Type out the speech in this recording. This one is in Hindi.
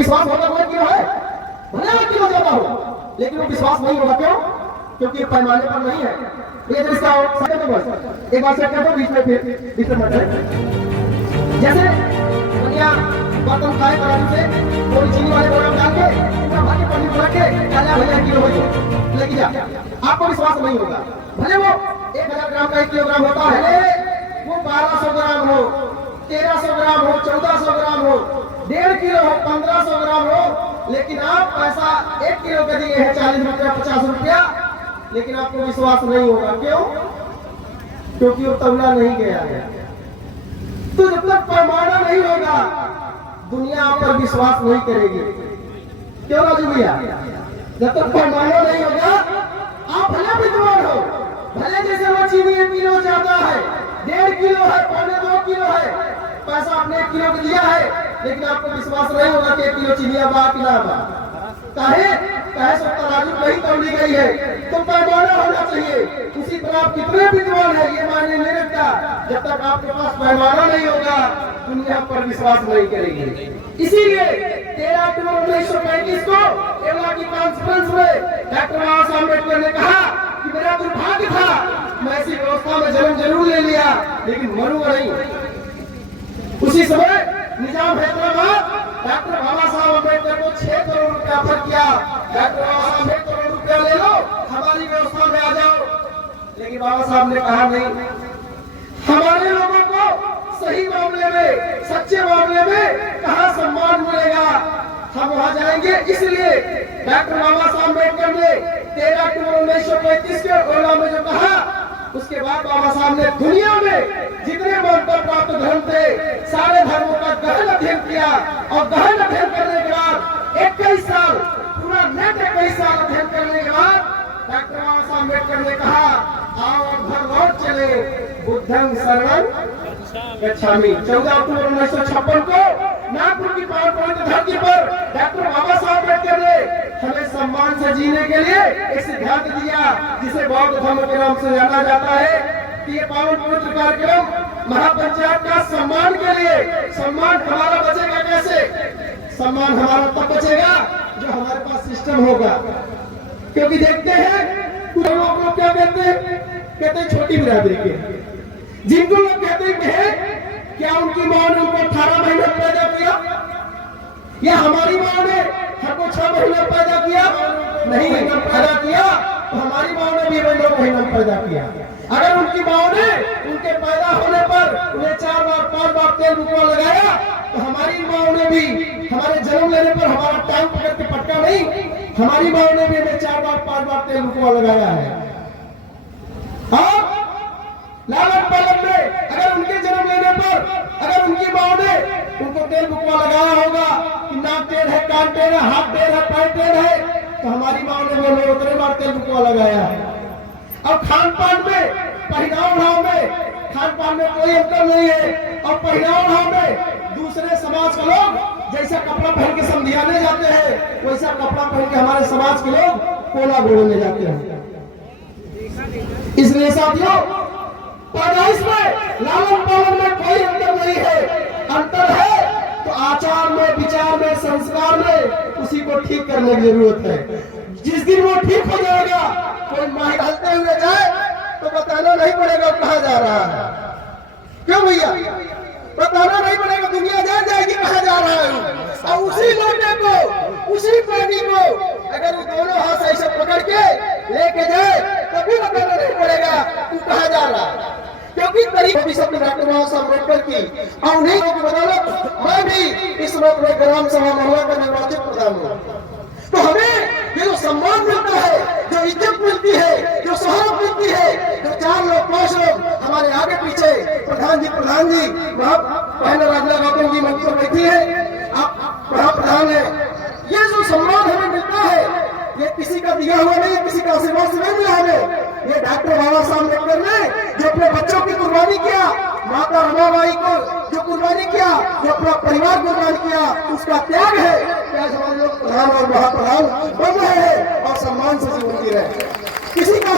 विश्वास होगा वो किलो है, भले वो किलो ज्यादा हो, लेकिन वो विश्वास नहीं होगा। क्यों? क्योंकि पैमाने पर नहीं है। ये तो इसका बस एक बात से कहता हूँ, बीच में फिर मत जाए। जैसे दुनिया बर्तन खाए कराने से कोई चीनी वाले बोरा में डाल के पूरा भारी पानी भर के डाला भैया किलो हो लेके जा, आपको विश्वास नहीं होगा। भले वो 1000 ग्राम का 1 किलोग्राम होता है, वो 1200 ग्राम हो, 1300 ग्राम हो, 1400 ग्राम हो, 1.5 किलो हो, 1500 ग्राम हो, लेकिन आप पैसा 1 किलो का दिए हैं 40 रुपया 50 रुपया, लेकिन आपको विश्वास नहीं होगा। क्यों? क्योंकि वो तौला नहीं गया है। तो जब तक पैमाना नहीं होगा दुनिया आप पर विश्वास नहीं करेगी। क्यों राजू भैया? जब तक पैमाना नहीं होगा, आप भले विद्वान हो, भले जैसे वो चीनी 1 किलो ज्यादा है, 1.5 किलो है, 1.25 किलो है, पैसा आपने 1 किलो का दिया है, लेकिन आपको विश्वास नहीं होगा कि 1 किलो चीनी बा कि ना बा। कहे सब तराजू नहीं तोड़ी गई है, तो पैमाना होना चाहिए। उसी पर आप कितने विद्वान है ये मायने नहीं रखता। जब तक आपके पास पैमाना नहीं होगा दुनिया पर विश्वास नहीं करेगी। इसीलिए 13 अक्टूबर 1935 को केवला की कॉन्फ्रेंस में डॉक्टर बाबा साहब अम्बेडकर ने कहा कि मेरा दुर्भाग्य था, मैं ऐसी व्यवस्था में जन्म जरूर ले लिया लेकिन मरूंगा नहीं। उसी समय निजाम हैदराबाद डॉक्टर बाबा साहब अम्बेडकर को 6 करोड़ रुपया ऑफर किया, डॉक्टर बाबा साहब 1 करोड़ रुपया ले लो, हमारी व्यवस्था में आ जाओ। लेकिन बाबा साहब ने कहा नहीं, हमारे लोगों को सही मामले में, सच्चे मामले में कहाँ सम्मान मिलेगा, हम वहां जाएंगे। इसलिए डॉक्टर बाबा साहब अम्बेडकर ने 13 अक्टूबर 1935 के ओला में जो कहा, उसके बाद बाबा साहब ने दुनिया में जितने मान्यता प्राप्त धर्म थे सारे धर्मों का गहन अध्ययन किया, और गहन अध्ययन करने के बाद 21 साल, पूरा नेट 21 साल अध्ययन करने के बाद डॉक्टर बाबा साहब अम्बेडकर ने कहा, आओ अब घर लौट चले, बुद्धं शरणं गच्छामि। 14 अक्टूबर 1956 को नागपुर की पावन पवित्र धरती पर डॉक्टर बाबा साहब अम्बेडकर ने हमें सम्मान से जीने के लिए एक सिद्धांत दिया, जिसे बौद्ध धर्म के नाम से जाना जाता है। कि ये पावन पवित्र कार्यक्रम महापंचायत का सम्मान के लिए, सम्मान हमारा बचेगा कैसे? सम्मान हमारा तब बचेगा जो हमारे पास सिस्टम होगा। क्योंकि देखते हैं कुछ लोग क्या कहते हैं छोटी बिरादरी के, जिनको लोग कहते हैं क्या उनकी मां ने उनको 18 महीने पैदा किया, या हमारी मां ने हमको 6 महीने पैदा किया? नहीं पैदा किया, तो हमारी मां ने भी 9 महीने पैदा किया। अगर उनकी मां ने उनके पैदा होने पर उन्हें 4 बार 5 बार तेल रुपया लगाया, तो हमारी मां ने भी हमारे जन्म लेने पर हमारा टांग पकड़ के पटका नहीं, हमारी मां ने भी हमें 4 बार 5 बार तेल रुपया लगाया है। लालन पालन में अगर उनके जन्म लेने पर अगर उनकी मां ने उनको तेल बुकवा लगाया होगा कि नाक टेढ़ है, कान टेढ़ है, हाथ टेढ़ है, पैर टेढ़ है, तो हमारी मां ने वो उतने बार तेल बुकवा लगाया है। अब खान पान में, पहनाव ओढ़ाव में, खान पान में कोई अंतर नहीं है। और पहनाव ओढ़ाव में दूसरे समाज के लोग जैसा कपड़ा पहन के समझियाने जाते हैं, वैसा कपड़ा पहन के हमारे समाज के लोग कोला बोलने जाते हैं। इसलिए साथियों, पैदाइश में, लालन पालन में कोई अंतर नहीं है। अंतर है तो आचार में, विचार में, संस्कार में, उसी को ठीक करने की जरूरत है। जिस दिन वो ठीक हो जाएगा, कोई माही ढलते हुए जाए तो बताना नहीं पड़ेगा कहाँ जा रहा है। क्यों भैया? बताना नहीं पड़ेगा, दुनिया जान जाएगी कहाँ जा रहा है। और उसी लोटे को, उसी प्राणी को अगर वो दोनों हाथ ऐसे पकड़ के लेके जाए तभी बताना नहीं पड़ेगा तू कहाँ जा रहा है। क्योंकि तरीके सब डॉक्टर बाबा साहब अम्बेडकर की और उन्हीं की बदौलत मैं भी इस वक्त में ग्राम सभा महुआ का निर्वाचित प्रधान हूँ। तो हमें ये जो सम्मान मिलता है, जो इज्जत मिलती है, जो शोहरत मिलती है, जो 4 लोग 5 लोग हमारे आगे पीछे, प्रधान जी वहाँ पहले राजला गौतम जी मंच पर बैठी है, आप प्रधान है, ये जो सम्मान हमें मिलता है ये किसी का दिया हुआ नहीं है, किसी का आशीर्वाद से नहीं मिला हमें। ये डॉक्टर बाबा साहब अम्बेडकर ने जो अपने बच्चों की कुर्बानी किया, माता रमाबाई को जो कुर्बानी किया, जो अपना परिवार कुर्बान किया, उसका त्याग है कि आज हमारे लोग प्रधान और महाप्रधान बन रहे हैं और सम्मान से जीवन जी रहे हैं। किसी का